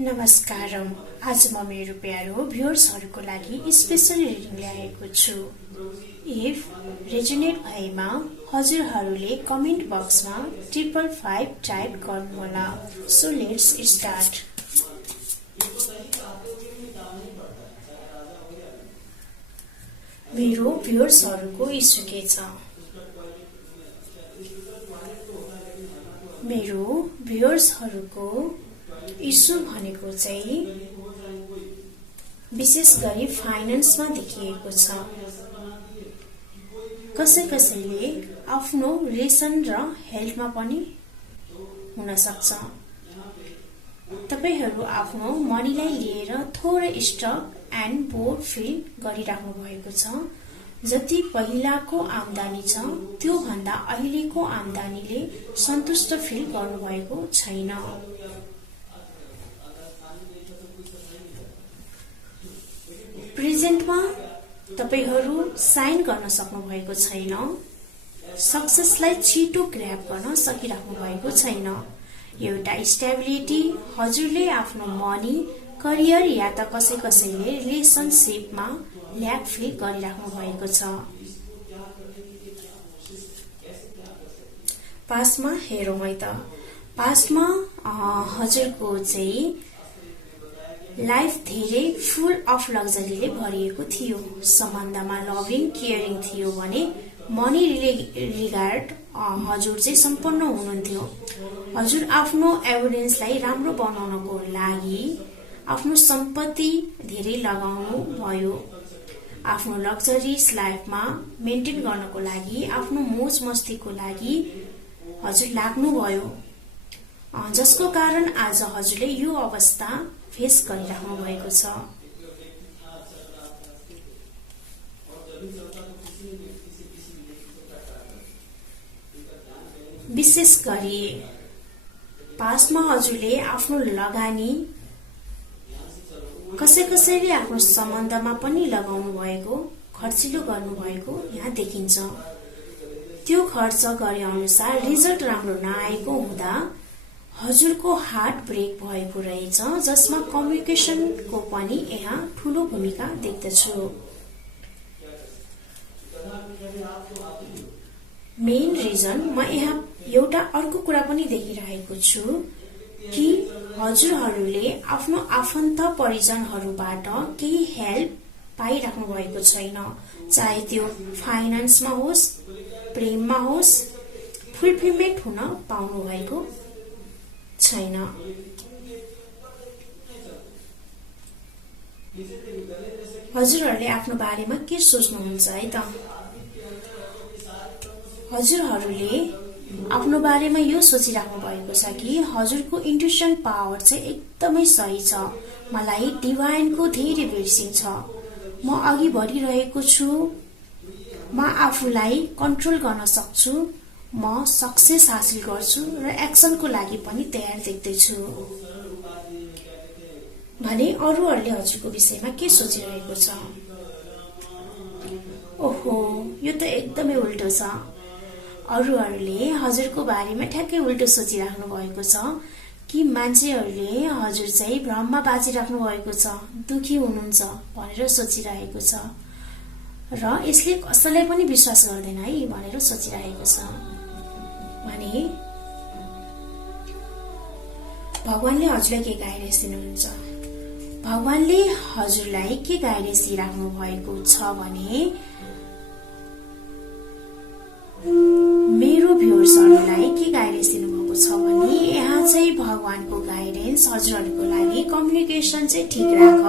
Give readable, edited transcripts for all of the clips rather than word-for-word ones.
नमस्कारम। आज म मेरो प्यारो भ्युअर्सहरुको लागि स्पेशल रिडिङ ल्याएको छु। इफ रेजोनेट भएमा हजुरहरूले कमेन्ट बक्समा 555 टाइप गर्नुहोला। So let's start. मेरो भ्युअर्सहरुको इस्यु के छ? मेरो भ्युअर्सहरुको इस्यु भनेको चाहिँ विशेष गरी फाइनान्समा देखिएको छ। कसैले आफ्नो रिलेसन र हेल्थमा पनि हुन सक्छ। तपाईहरु आफ्नो मनीलाई लिएर थोरै स्टक एन्ड बोर्ड फिल गरिराख्नु भएको छ। जति पहिलाको आम्दानी छ त्यो भन्दा अहिलेको आम्दानीले सन्तुष्ट फिल गर्नुभएको छैन। प्रेजेन्टमा तपाईहरु साइन गर्न सक्नु भएको छैन। सक्सेसलाई छिटो ग्र्याब गर्न सकिराख्नु भएको छैन। एउटा स्टेबिलिटी हजुरले आफ्नो मनी, करियर या त कसैले रिलेसनशिपमा ल्याक फिल गरिराख्नु भएको छ। पास्टमा हेरौँ है त। पास्टमा हजुरको चाहिँ लाइफ धेरै फुल अफ लग्जरीले भरिएको थियो। सम्बन्धमा लभिङ केयरिङ थियो भने मनी रिगार्ड हजुर चाहिँ सम्पन्न हुनुहुन्थ्यो। हजुर आफ्नो एभिडेन्सलाई राम्रो बनाउनको लागि आफ्नो सम्पत्ति धेरै लगाउनु भयो। आफ्नो लग्जरियस लाइफमा मेन्टेन गर्नको लागि, आफ्नो मोज मस्तीको लागि हजुर लाग्नु भयो, जसको कारण आज हजुरले यो अवस्था फेस गरिराख्नु भएको छ। विशेष गरी पास्टमा हजुरले आफ्नो लगानी कसैले आफ्नो सम्बन्धमा पनि लगाउनु भएको, खर्चिलो गर्नु भएको यहाँ देखिन्छ। त्यो खर्च गरे अनुसार रिजल्ट राम्रो नआएको हुँदा हजुरको हार्ट ब्रेक भएको रहेछ, जसमा कम्युनिकेसनको पनि यहाँ ठूलो भूमिका देख्दछु। मेन रिजन म यहाँ एउटा अर्को कुरा पनि देखिरहेको छु कि हजुरहरूले आफ्नो आफन्त परिजनहरूबाट केही हेल्प पाइराख्नु भएको छैन। चाहे त्यो फाइनान्समा होस्, प्रेममा होस्, फुलफिलमेन्ट हुन पाउनु भएको छैन। हजुरहरूले आफ्नो बारेमा के सोच्नुहुन्छ है त? हजुरहरूले आफ्नो बारेमा यो सोचिराख्नु भएको छ कि हजुरको इन्ट्युसन पावर चाहिँ एकदमै सही छ। मलाई डिभाइनको धेरै ब्लेसिङ छ। म अघि बढिरहेको छु। म आफूलाई कन्ट्रोल गर्न सक्छु। म सक्सेस हासिल गर्छु र एक्सनको लागि पनि तयार देख्दैछु भने अरूहरूले हजुरको विषयमा के सोचिरहेको छ? ओहो, यो त एकदमै उल्टो छ। अरूहरूले हजुरको बारेमा ठ्याक्कै उल्टो सोचिराख्नु भएको छ कि मान्छेहरूले हजुर चाहिँ भ्रममा बाँचिराख्नु भएको छ, दुखी हुनुहुन्छ भनेर सोचिरहेको छ र यसले कसैलाई पनि विश्वास गर्दैन है भनेर सोचिरहेको छ। भने भगवानले हजुरलाई के गाइडेन्स दिनुहुन्छ? भगवानले हजुरलाई के गाइडेन्स दिइराख्नु भएको छ भने मेरो भ्युअर्सहरूलाई के गाइडेन्स दिनुभएको छ भने यहाँ चाहिँ भगवानको गाइडेन्स हजुरहरूको लागि कम्युनिकेसन चाहिँ ठिक राख,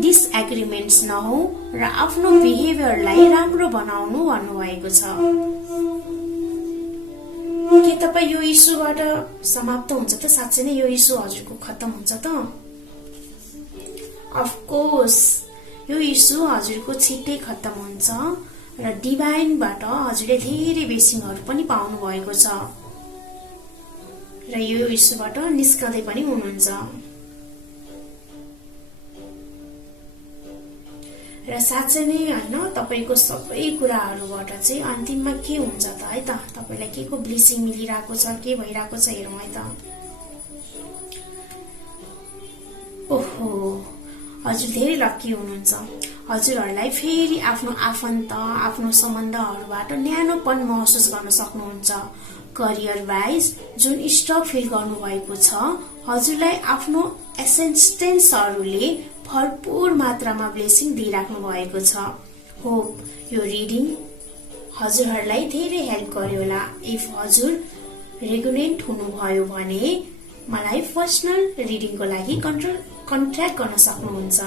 डिसएग्रिमेन्ट्स नहो र आफ्नो बिहेभियरलाई राम्रो बनाउनु भन्नुभएको छ। के तपाई यो इस्युबाट समाप्त हुन्छ त? साँच्चै नै यो इस्यु हजुरको खत्तम हुन्छ त? अफकोर्स यो इस्यु हजुरको छिट्टै खत्तम हुन्छ र डिभाइनबाट हजुरले धेरै ब्लेसिङहरू पनि पाउनु भएको छ र यो इस्युबाट निस्कँदै पनि हुनुहुन्छ। र साँच्चै नै हैन, तपाईको सबै कुराहरूबाट चाहिँ अन्तिममा के हुन्छ त है त? तपाईलाई के को ब्लेसिङ मिलिरहेको छ, के भइरहेको छ हेरौँ है त। ओहो, हजुर धेरै लक्की हुनुहुन्छ। हजुरहरूलाई फेरि आफ्नो आफन्त, आफ्नो सम्बन्धहरूबाट न्यानोपन महसुस गर्न सक्नुहुन्छ। करियर वाइज जुन स्ट्रक फिल गर्नुभएको छ, हजुरलाई आफ्नो एसिस्टेन्ट्सहरूले भरपूर मात्रामा ब्लेसिङ दिइराख्नु भएको छ। होप यो रिडिङ हजुरहरूलाई धेरै हेल्प गर्यो होला। इफ हजुर रेगुलेट हुनुभयो भने मलाई पर्सनल रिडिङको लागि कन्ट्याक्ट गर्न सक्नुहुन्छ।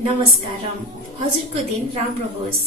नमस्कारम। हजुरको दिन राम्रो होस्।